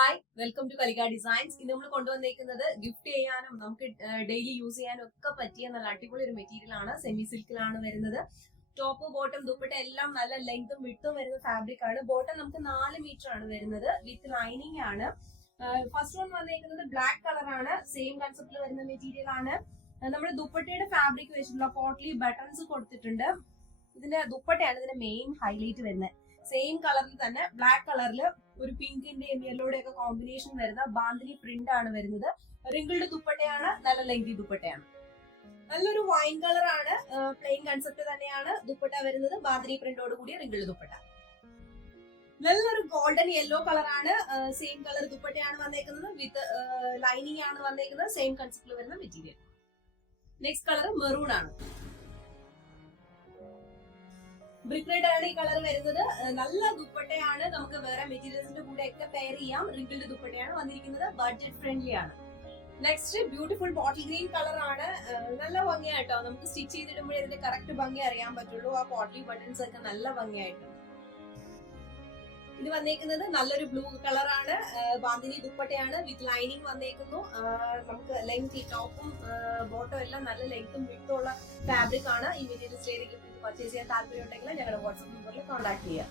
Hi, welcome to Kalika designs. ഇന്ന് നമ്മൾ കൊണ്ടുവന്നേക്കുന്നത് gift ചെയ്യാനും നമുക്ക് ഡെയിലി യൂസ് ചെയ്യാനും ഒക്കെ പറ്റിയ നല്ല അടിപൊളി ഒരു മെറ്റീരിയൽ ആണ്. സെമി സിൽക്കിലാണ് വരുന്നത്. ടോപ്പ് ബോട്ടം ദുപ്പട്ട എല്ലാം നല്ല ലെങ്തും വിട്ടും വരുന്ന ഫാബ്രിക് ആണ്. ബോട്ടം നമുക്ക് 4 മീറ്റർ ആണ് വരുന്നത്. വിത്ത് ലൈനിങ് ആണ്. ഫസ്റ്റ് വൺ വന്നേക്കുന്നത് ബ്ലാക്ക് കളർ ആണ്. സെയിം കൺസെപ്റ്റിൽ വരുന്ന മെറ്റീരിയൽ ആണ്. നമ്മുടെ ദുപ്പട്ടയുടെ ഫാബ്രിക് വെച്ചിട്ടുള്ള പോട്ട്ലി ബട്ടൺസ് കൊടുത്തിട്ടുണ്ട്. ഇതിന്റെ ദുപ്പട്ടയാണ് ഇതിന്റെ മെയിൻ ഹൈലൈറ്റ് വരുന്നത്. സെയിം കളറിൽ തന്നെ ബ്ലാക്ക് കളറിൽ ഒരു പിങ്കിന്റെയും യെല്ലോയുടെ ഒക്കെ കോമ്പിനേഷൻ വരുന്ന ബാന്തിനി പ്രിന്റ് ആണ് വരുന്നത്. റിങ്കിൾഡ് ദുപ്പട്ടയാണ്, നല്ല ലെങ്തി ദുപ്പട്ടയാണ്. നല്ലൊരു വൈൻ കളർ ആണ്. പ്ലെയിൻ കൺസെപ്റ്റ് തന്നെയാണ് ദുപ്പട്ട വരുന്നത്. ബാന്തിനി പ്രിന്റോട് കൂടിയ റിങ്കിൾഡ് ദുപ്പട്ട. നല്ലൊരു ഗോൾഡൻ യെല്ലോ കളർ ആണ്. സെയിം കളർ ദുപ്പട്ടയാണ് വന്നേക്കുന്നത്. വിത്ത് ലൈനിങ് ആണ് വന്നേക്കുന്നത്. സെയിം കൺസെപ്റ്റിൽ വരുന്ന മെറ്റീരിയൽ. നെക്സ്റ്റ് കളർ മെറൂൺ ആണ്. ബ്രിക്ക് റെഡ് ആണ് ഈ കളർ വരുന്നത്. നല്ല ദുപ്പട്ടയാണ്. നമുക്ക് വേറെ മെറ്റീരിയൽസിന്റെ കൂടെ ഒക്കെ പെയർ ചെയ്യാം. റിങ്കിൾഡ് ദുപ്പട്ടയാണ് വന്നിരിക്കുന്നത്. ബഡ്ജറ്റ് ഫ്രണ്ട്ലി ആണ്. Next beautiful bottle green colour ആണ്. നല്ല ഭംഗിയായിട്ടോ. നമുക്ക് സ്റ്റിച്ച് ചെയ്തിടുമ്പോഴേ ഇതിന്റെ കറക്റ്റ് ഭംഗി അറിയാൻ പറ്റുള്ളൂ. ആ പോട്ട്ലി ബട്ടൺസ് ഒക്കെ നല്ല ഭംഗിയായിട്ട്. ഇത് വന്നേക്കുന്നത് നല്ലൊരു ബ്ലൂ കളർ ആണ്. ബാന്തിനി ദുപ്പട്ടയാണ്. വിത്ത് ലൈനിങ് വന്നേക്കുന്നു. നമുക്ക് ലെങ്ത് ടോപ്പും ബോട്ടം എല്ലാം നല്ല ലെങ്ത്തും വിട്ടുള്ള ഫാബ്രിക് ആണ്. ഈ മെറ്റീരിയൽസ് ഏതെങ്കിലും പർച്ചേസ് ചെയ്യാൻ താല്പര്യം ഉണ്ടെങ്കിൽ ഞങ്ങളുടെ വാട്സ്ആപ്പ് നമ്പറിൽ കോൺടാക്ട് ചെയ്യാം.